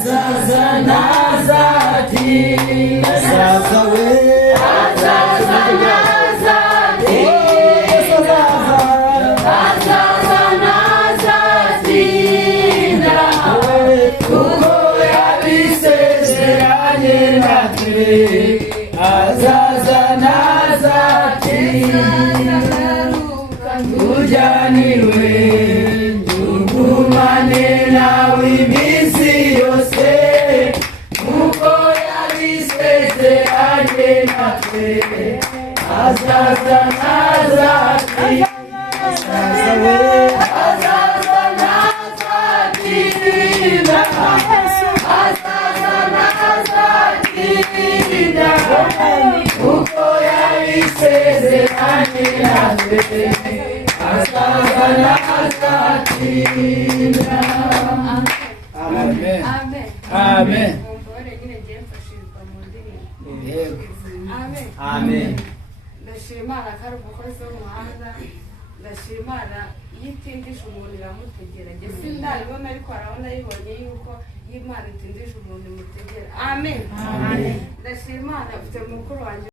azaza ntazatinda, azaza we, azaza ntazatinda, azaza ntazatinda, kuko yabisezeranye natwe. Azaza ntazatinda, tujyaniwe tugumane nawe iminsi yose, kuko yabisezeranye natwe. Azaza ntazatinda, azaza we, azaza ntazatinda, azaza ntazatinda, kuko yabisezeranye natwe. Azaza ntazatinda. amen, Amen. amen, Umubare nyine ngiye mfashirizwa mu ndirimbo. yego, Amen. amen, Ndashima Imana ko ari umukozi w'umuhanda. Ndashima Imana iyo itindije umuntu iramutegera. Njye sindabibona ariko arabona yibonye yuko iyo Imana itindije umuntu imutegera. Amen. Ndashima Imana mfite mukuru wanjye